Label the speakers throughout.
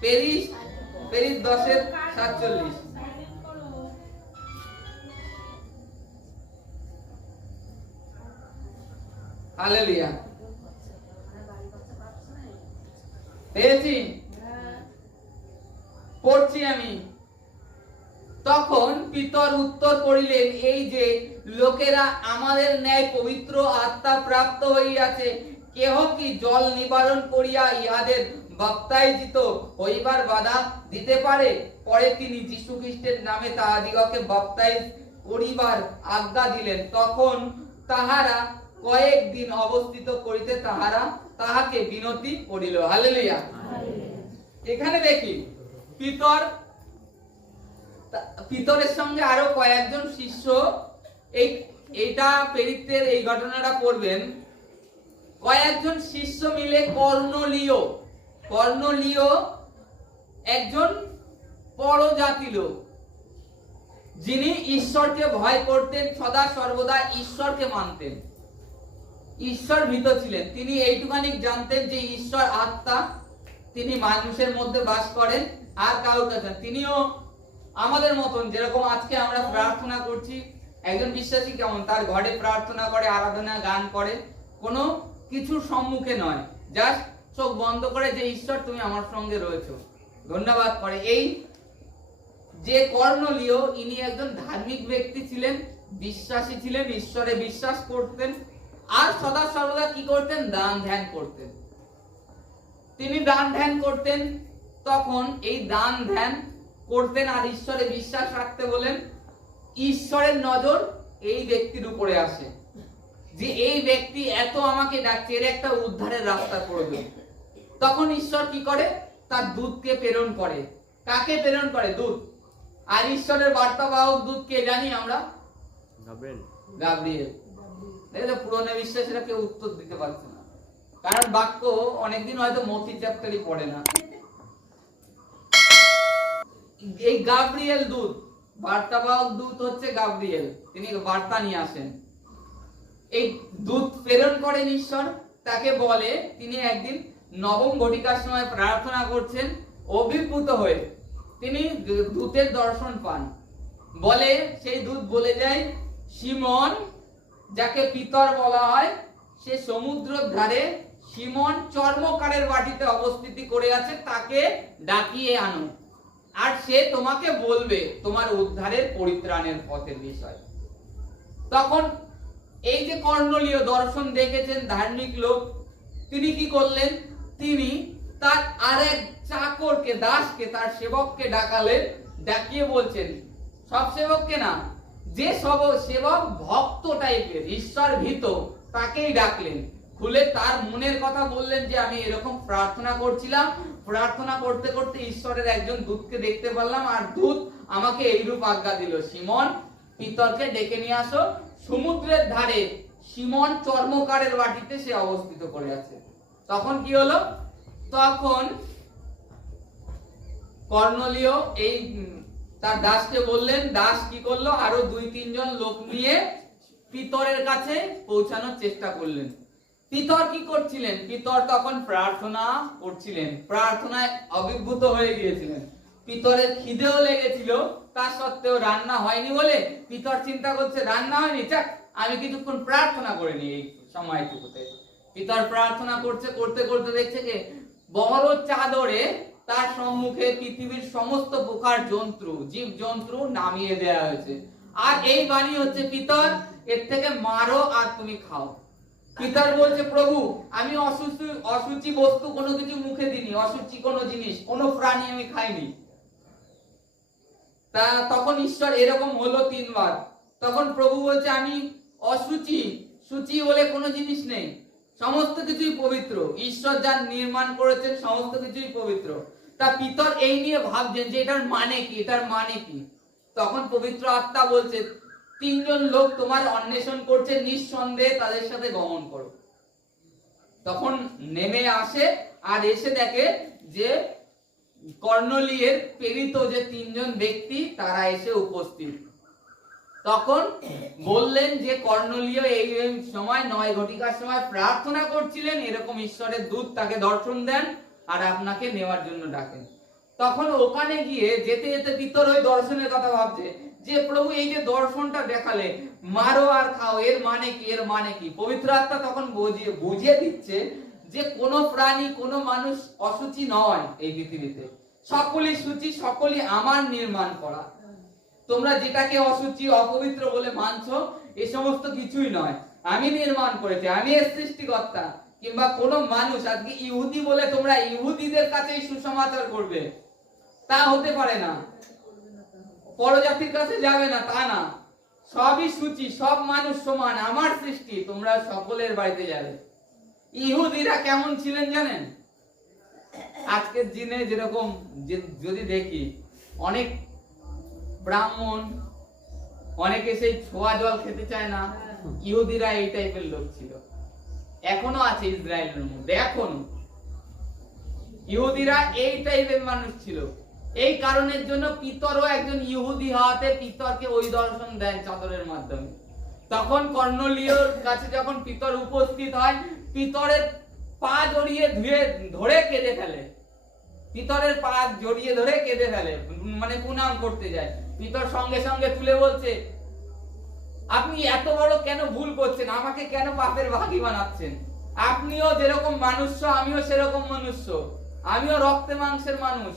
Speaker 1: Paris Paris দশের সাতচল্লিশ। পেয়েছি। পড়ছি আমি। তখন পিতর উত্তর করিলেন, এই যে, লোকেরা আমাদের ন্যায় পবিত্র আত্মা প্রাপ্ত হইয়াছে কেহ কি জল নিবারণ করিয়া ইহাদের বাপ্তাইজিত হইবার বাধা দিতে পারে? পরে তিনি যীশু খ্রিস্টের নামে তাহাদিগকে বাপ্তাইজ করিবার আজ্ঞা দিলেন। তখন তাহারা কয়েকদিন অবস্থিত করিতে তাহারা তাহাকে বিনতি করিল। হালেলুয়া। এখানে দেখি পিতর পিতরের সঙ্গে আরও কয়েকজন শিষ্য এই এইটা পেরিত্বের এই ঘটনাটা পড়বেন। কয়েকজন শিষ্য মিলে কর্ণলীয়। কর্ণলীয় একজন পরজাতি লোক, যিনি ঈশ্বরকে ভয় করতেন, সদা সর্বদা ঈশ্বরকে মানতেন। ঈশ্বর ভীত ছিলেন। তিনি এইটুখানি জানতেন যে ঈশ্বর আত্মা। তিনি মানুষের মধ্যে বাস করেন, আর কারোর কাছে তিনিও আমাদের মতন, যেরকম আজকে আমরা প্রার্থনা করছি, একজন বিশ্বাসী কেমন? তার ঘরে প্রার্থনা করে, আরাধনা, গান করে। কোনো কিছুর সম্মুখে নয়। জাস্ট চোখ বন্ধ করে যে, ঈশ্বর, তুমি আমার সঙ্গে রয়েছো। ধন্যবাদ করে। এই যে কর্ণলীয় ইনি একজন ধার্মিক ব্যক্তি ছিলেন, বিশ্বাসী ছিলেন, ঈশ্বরে বিশ্বাস করতেন, আর সদা সর্বদা কি করতেন? দান ধ্যান করতেন। তিনি দান ধ্যান করতেন, তখন এই দান ধ্যান করতেন আর ঈশ্বরে বিশ্বাস রাখতে বলেন, ঈশ্বরের নজর এই ব্যক্তির উপরে আসে। যে এই ব্যক্তি এত আমাকে ডাকছে এর একটা উদ্ধারের রাস্তা প্রয়োজন তখন ঈশ্বর কি করে? তার দূতকে প্রেরণ করে। কাকে প্রেরণ করে? দূত আর ঈশ্বরের বার্তাবাহক দূত কে জানি আমরা?
Speaker 2: গাবরিয়েল।
Speaker 1: দেখো পুরনো বিশ্বাসীরা কেউ উত্তর দিতে পারছে না। কারণ বাক্য অনেকদিন হয়তো মতি চ্যাপ্টারই পড়ে না। এই গাব্রিয়েল দূত বার্তাবাহক দূত হচ্ছে গাব্রিয়েল। তিনি বার্তা নিয়ে আসেন। এই দূত প্রেরণ করেন ঈশ্বর। তাকে বলে, তিনি একদিন নবম ঘটিকার সময় প্রার্থনা করছেন, অভিভূত হয়ে। তিনি দূতের দর্শন পান। বলে, সেই দূত বলে যায় সিমন যাকে পিতর বলা হয়, সে সমুদ্রের ধারে সিমন চর্মকারের বাটিতে অবস্থিতি করে আছে, তাকে ডাকিয়ে আনো। আর সে তোমাকে বলবে, তোমার উদ্ধারের পরিত্রাণের পথের বিষয়। তখন এই যে কর্ণলীয় দর্শন দেখেছেন ধার্মিক লোক, তিনি কি করলেন? তিনি তার আরেক চাকরকে, দাসকে, তার সেবককে ডাকালেন, ডাকিয়ে বলছেন, সব সেবককে না, যে সব সেবক ভক্ত টাইপের ঈশ্বর ভীত তাকেই ডাকলেন। খুলে তার মনের কথা বললেন যে, আমি এরকম প্রার্থনা করছিলাম, প্রার্থনা করতে করতে ঈশ্বরের একজন দূতকে দেখতে পারলাম, আর দূত আমাকে এইরূপ আজ্ঞা দিল, সিমন, পিতরকে ডেকে নিয়ে আসো সমুদ্রের ধারে সিমন চর্মকারের বাটিতে সে অবস্থিত করে আছে। তখন কি হলো? তখন কর্ণলীয় এই তার দাসকে বললেন, দাস কি করল? আরও দুই, তিনজন লোক নিয়ে পিতরের কাছে পৌঁছানোর চেষ্টা করলেন। পিতর কি করছিলেন? পিতর তখন প্রার্থনা করছিলেন। প্রার্থনায় অভিভূত হয়ে গিয়েছিলেন। পিতরের খিদেও লেগেছিল, তা সত্ত্বেও রান্না হয়নি বলে পিতর চিন্তা করছে, রান্না হয়নি? যাক, আমি কিছুক্ষণ প্রার্থনা করে নিই এই সময়টুকুতে। পিতর প্রার্থনা করছে, করতে করতে দেখছে যে বড় চাদরে তার সম্মুখে পৃথিবীর সমস্ত প্রকার জন্তু জীব জন্তু নামিয়ে দেয়া হয়েছে। আর এই বাণী হচ্ছে, পিতর, এর থেকে মারো আর তুমি খাও। পিতার বলছে, প্রভু, আমি অসুচি অসুচি বস্তু কোনো কিছু মুখে দিনি অসুচি কোনো জিনিস, কোনো প্রাণী আমি খাইনি। তা তখন ঈশ্বর এরকম হলো তিনবার। তখন প্রভু বলছে, আমি অসুচি সূচি বলে কোনো জিনিস নেই। সমস্ত কিছুই পবিত্র। ঈশ্বর যা নির্মাণ করেছেন, সমস্ত কিছুই পবিত্র। তা পিতর এই নিয়ে ভাবছেন যে এটার মানে কি? এটার মানে কি? তখন পবিত্র আত্মা বলছে, তিনজন লোক তোমার অন্বেষণ করছে, নিঃসন্দেহে তাদের সাথে গমন করো। তখন নেমে আসে আর এসে দেখে যে কর্ণলিয়ের প্রেরিত যে তিনজন ব্যক্তি, তারা এসে উপস্থিত। তখন বললেন যে, কর্ণলীয় এই সময়, নয় ঘটিকার সময় প্রার্থনা করছিলেন, এরকম ঈশ্বরের দূত তাকে দর্শন দেন আর আপনাকে নেওয়ার জন্য ডাকেন। তখন ওখানে গিয়ে যেতে যেতে পিতর ওই দর্শনের কথা ভাবছে, যে প্রভু, এই যে দর্শনটা দেখালে, মারো আর খাও, এর মানে কি, এর মানে কি? পবিত্র আত্মা তখন বুঝিয়ে বুঝিয়ে দিচ্ছে যে কোনো প্রাণী, কোনো মানুষ অসুচি নয় এই পৃথিবীতে। সকলই সূচি, সকলই আমার নির্মাণ করা। তোমরা যেটাকে অসুচি, অপবিত্র বলে মানছো, এ সমস্ত কিছুই নয়। আমি নির্মাণ করেছি, আমি এর সৃষ্টিকর্তা। কিংবা কোনো মানুষ, আজকে ইহুদি বলে তোমরা ইহুদিদের কাছেই সুসমাচার করবে। তা হতে পারে না। পরজাতির কাছে যাবে না, তা না। সবই সূচি, সব মানুষ সমান, আমার সৃষ্টি, তোমরা সকলের বাড়িতে যাবে। ইহুদিরা কেমন ছিলেন জানেন? আজকের দিনে যেরকম যদি দেখি, অনেক ব্রাহ্মণ, অনেকে সেই ছোয়া জল খেতে চায় না, ইহুদিরা এই টাইপের লোক ছিল। এখনও আছে ইসরায়েলের মধ্যে, এখনও। ইহুদিরা এই টাইপের মানুষ ছিল। এই কারণের জন্য পিতরও একজন ইহুদি হওয়াতে পিতরকে ওই দর্শন দেন চাদরের মাধ্যমে। তখন কর্ণলীয়র কাছে যখন পিতর উপস্থিত হয়, পিতরের পা জড়িয়ে ধুয়ে ধরে কেঁদে ফেলে। পিতরের পা জড়িয়ে ধরে কেঁদে ফেলে মানে প্রণাম করতে যায়। পিতর সঙ্গে সঙ্গে তুলে বলছে, আপনি এত বড় কেন ভুল করছেন? আমাকে কেন পাপের ভাগি বানাচ্ছেন? আপনিও যেরকম মানুষ আমিও সেরকম মনুষ্য। আমিও রক্তে মাংসের মানুষ।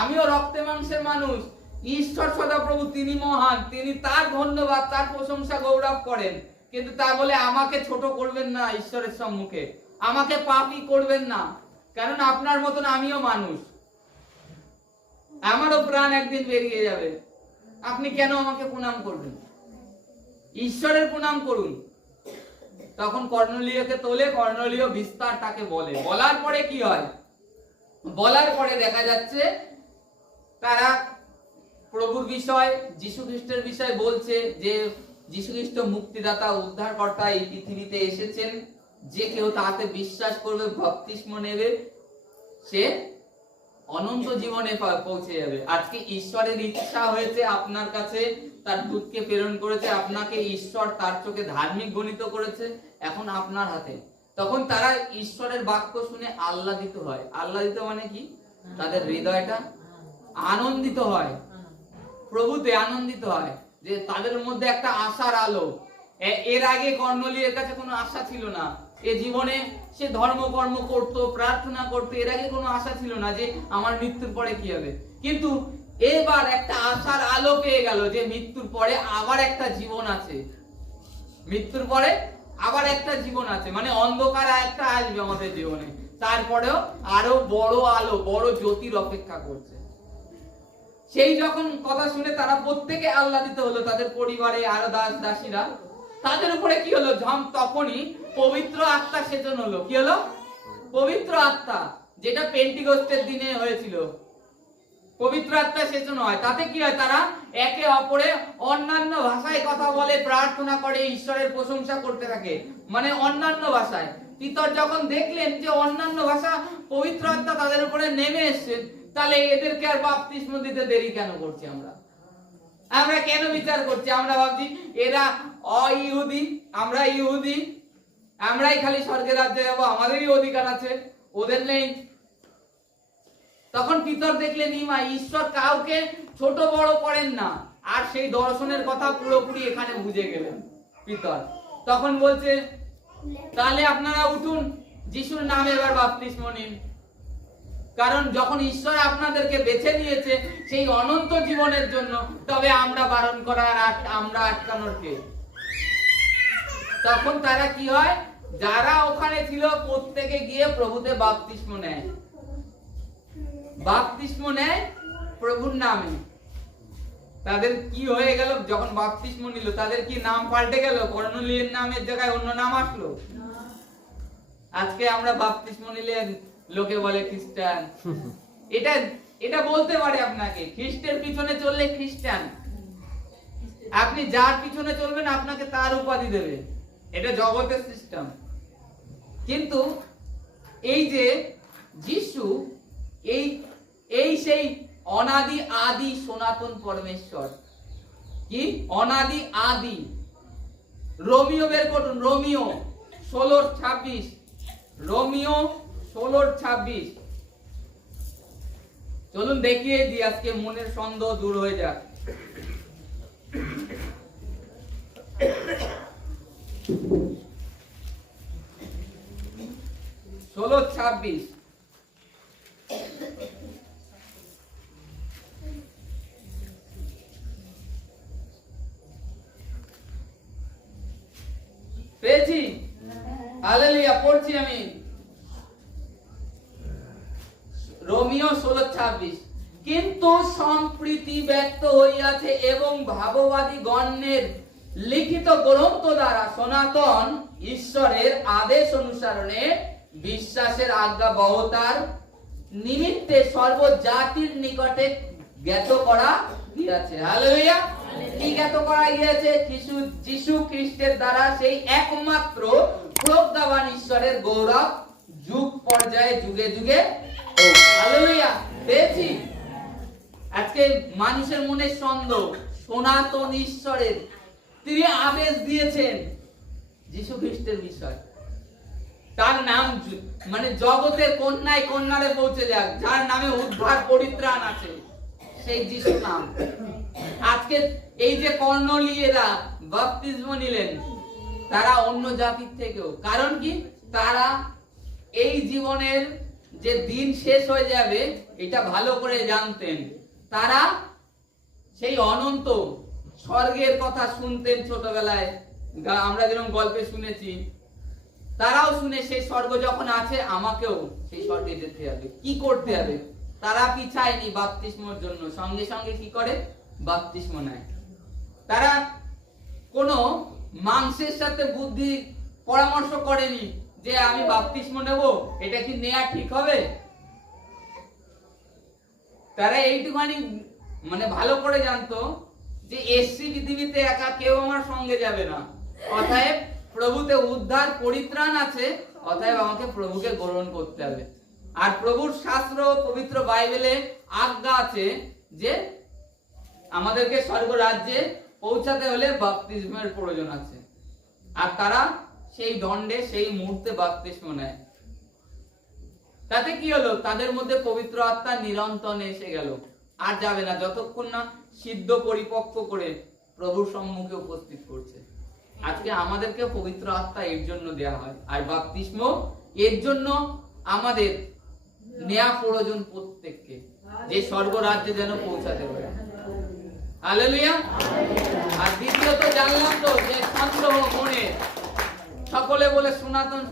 Speaker 1: আমিও রক্তে মাংসের মানুষ। ঈশ্বর সদাপ্রভু, তিনি মহান, তিনি তার ধন্যবাদ, তার প্রশংসা গৌরব করেন। কিন্তু তা বলে আমাকে ছোট করবেন না ঈশ্বরের সম্মুখে। আমাকে পাপই করবেন না। কারণ আপনার মতন আমিও মানুষ। আমারও প্রাণ একদিন বেরিয়ে যাবে। আপনি কেন আমাকে প্রণাম করবেন? ঈশ্বরের প্রণাম করুন। তখন কর্ণলীয়কে তোলে কর্ণলীয় বিস্তার তাকে বলে। বলার পরে কি হয়? বলার পরে দেখা যাচ্ছে, তারা প্রভুর বিষয় যীশু খ্রিস্টের বিষয় বলছে যে যীশু খ্রিস্ট মুক্তিদাতা উদ্ধারকর্তা এই পৃথিবীতে এসেছেন। যে কেউ তাতে বিশ্বাস করবে ভক্তিস্ম নেবে সে অনন্ত জীবনে পৌঁছে যাবে। আজকে ঈশ্বরের ইচ্ছা হয়েছে আপনার কাছে তার দূতকে প্রেরণ করেছে আপনাকে ঈশ্বর তার চোখে ধার্মিক গণিত করেছে এখন আপনার হাতে। তখন তারা ঈশ্বরের বাক্য শুনে আহ্লাদিত হয়। আহ্লাদিত মানে কি? তাদের হৃদয়টা আনন্দিত হয়। প্রভুতে আনন্দিত হয় যে তাদের মধ্যে একটা আশার আলো। এর আগে কর্ণলীয়ের কাছে কোনো আশা ছিল না। এ জীবনে সে ধর্মকর্ম করত, প্রার্থনা করতো, এর আগে কোনো আশা ছিল না যে আমার মৃত্যুর পরে কি হবে। কিন্তু এবার একটা আশার আলো পেয়ে গেল যে মৃত্যুর পরে আবার একটা জীবন আছে। মৃত্যুর পরে আবার একটা জীবন আছে। মানে অন্ধকার একটা আসবে আমাদের জীবনে। তারপরেও আরও বড় আলো, বড় জ্যোতির অপেক্ষা করছে। সেই যখন কথা শুনে তারা প্রত্যেকে আহ্লাদিত হলো, তাদের পরিবারে আরও দাস দাসীরা। তাদের উপরে কি হলো? ঝম তখনই পবিত্র আত্মা সেচন হলো। কি হলো? পবিত্র আত্মা, যেটা পেন্টিকোস্টের দিনে হয়েছিল। পবিত্র আত্মা সেচন হয়। তাতে কি হয়? তারা একে অপরে অন্যান্য ভাষায় কথা বলে, প্রার্থনা করে, ঈশ্বরের প্রশংসা করতে থাকে। মানে অন্যান্য ভাষায়। পিতর যখন দেখলেন যে অন্যান্য ভাষা পবিত্র আত্মা তাদের উপরে নেমে এসছে, তাহলে এদেরকে আর বাপতিস্ম দিতে দেরি কেন করছি আমরা? আমরা কেন বিচার করছি? আমরা ভাবছি এরা অইহুদি, আমরা ইহুদি, আমরাই খালি স্বর্গের রাজ্যে যাব, আমাদেরই অধিকার আছে, ওদের নেই। তখন পিতর দেখলেন, ইমা, ঈশ্বর কাউকে ছোট বড় করেন না। আর সেই দর্শনের কথা পুরোপুরি এখানে বুঝে গেলেন পিতর। তখন বলছে তাহলে আপনারা উঠুন, যিশুর নামে এবার বাপতিস্ম নিন। কারণ যখন ঈশ্বর আপনাদেরকে বেছে নিয়েছে সেই অনন্ত জীবনের জন্য, তবে আমরা বারণ করার আমরা আটকানোর কে? তখন তারা কি হয়? যারা ওখানে ছিল, প্রত্যেকে গিয়ে প্রভুতে বাপতিস্ম নেয়। বাপতিস্ম নেয় প্রভুর নামে। তাদের কি হয়ে গেল? যখন বাপতিস্ম নিল, তাদের কি নাম পাল্টে গেল? কর্ণলীয়ের নামের জায়গায় অন্য নাম আসলো? আজকে আমরা বাপতিস্ম নিলে লোকে বলে খ্রিস্টান। এটা এটা বলতে পারে আপনাকে, খ্রিস্টের পিছনে চললে খ্রিস্টান। আপনি যার পিছনে চলবেন, আপনাকে তার উপাধি দেবে। এটা জগতের সিস্টেম কিন্তু এই যে যিশু অনাদি আদি সনাতন পরমেশ্বর। কি? অনাদি আদি। রোমিও বের করুন, রোমিও ষোলো ছাব্বিশ। রোমিও, ষোলোর ছাব্বিশ। চলুন দেখিয়ে দিই, আজকে মনের সন্দেহ দূর হয়ে যাক। ষোলো ছাব্বিশ। ছাব্বিশ। কিন্তু সম্প্রীতি ব্যক্ত হইয়াছে এবং ভাববাদী গণ্যের লিখিত গ্রন্থ দ্বারা সনাতন ঈশ্বরের আদেশ অনুসরণে বিশ্বাসের আজ্ঞা বহতার নিমিত্তে সর্বজাতির নিকটে জ্ঞাত করা গিয়াছে। হালেলুয়া। কি জ্ঞাত করা গিয়েছে? যিশু যিশু খ্রিস্টের দ্বারা সেই একমাত্র প্রজ্ঞাবান ঈশ্বরের গৌরব যুগ পর্যায়ে যুগে যুগে। হালেলুয়া। পেয়েছি? আজকে মানুষের মনে সন্দেহ সনাতন ঈশ্বরের তিনি আদেশ দিয়েছেন যিশু খ্রিস্টের বিষয়। তার নাম মানে জগতের কন্যায় কন্যারে পৌঁছে যাক, যার নামে উদ্ধার পরিত্রাণ আছে, সেই যিশু নাম। আজকে এই যে কর্ণলীয়রা বাপ্তিস্ম নিলেন, তারা অন্য জাতির থেকেও। কারণ কি? তারা এই জীবনের যে দিন শেষ হয়ে যাবে, এটা ভালো করে জানতেন। তারা সেই অনন্ত স্বর্গের কথা শুনতেন ছোটবেলায়। আমরা যেরকম গল্পে শুনেছি, তারাও শুনে সেই স্বর্গ যখন আছে, আমাকেও সেই স্বর্গে যেতে হবে। কি করতে হবে? তারা কি চায়নি বাপতিস্মর জন্য? সঙ্গে সঙ্গে কি করে? বাপতিস্ম নেয়। তারা কোনো মাংসের সাথে বুদ্ধি পরামর্শ করেনি। যে আমি বাপতিস্ম নেব, এটা কি নেয়া ঠিক হবে? তারা এইটুখানি মানে ভালো করে জানতো যে এসছি পৃথিবীতে একা কেউ আমার সঙ্গে যাবে না। অতএব প্রভুতে উদ্ধার পরিত্রাণ আছে, অতএব আমাকে প্রভুকে গ্রহণ করতে হবে। আর প্রভুর শাস্ত্র পবিত্র বাইবেলে আজ্ঞা আছে যে আমাদেরকে স্বর্গ রাজ্যে পৌঁছাতে হলে বাপতিস্মের প্রয়োজন আছে। আর তারা সেই দণ্ডে, সেই মুহূর্তে বাপতিস্ম নেয়। তাতে কি হলো? তাদের মধ্যে পবিত্র আত্মা নিরন্তন এসে গেল। আর যাবে না, যতক্ষণ না সিদ্ধ পরিপক্ক করে প্রভুর সম্মুখে উপস্থিত করছে। আজকে আমাদেরকে পবিত্র আত্মা এর জন্য দেয়া হয়। আর বাপতিস্ম এর জন্য আমাদের নেয়া প্রয়োজন প্রত্যেককে, যে স্বর্গরাজ্যে যেন পৌঁছাতে পারে। হালেলুয়া আর দ্বিতীয়ত জানলাম তো যে সন্দেহ মনে সকলে বলে সনাতন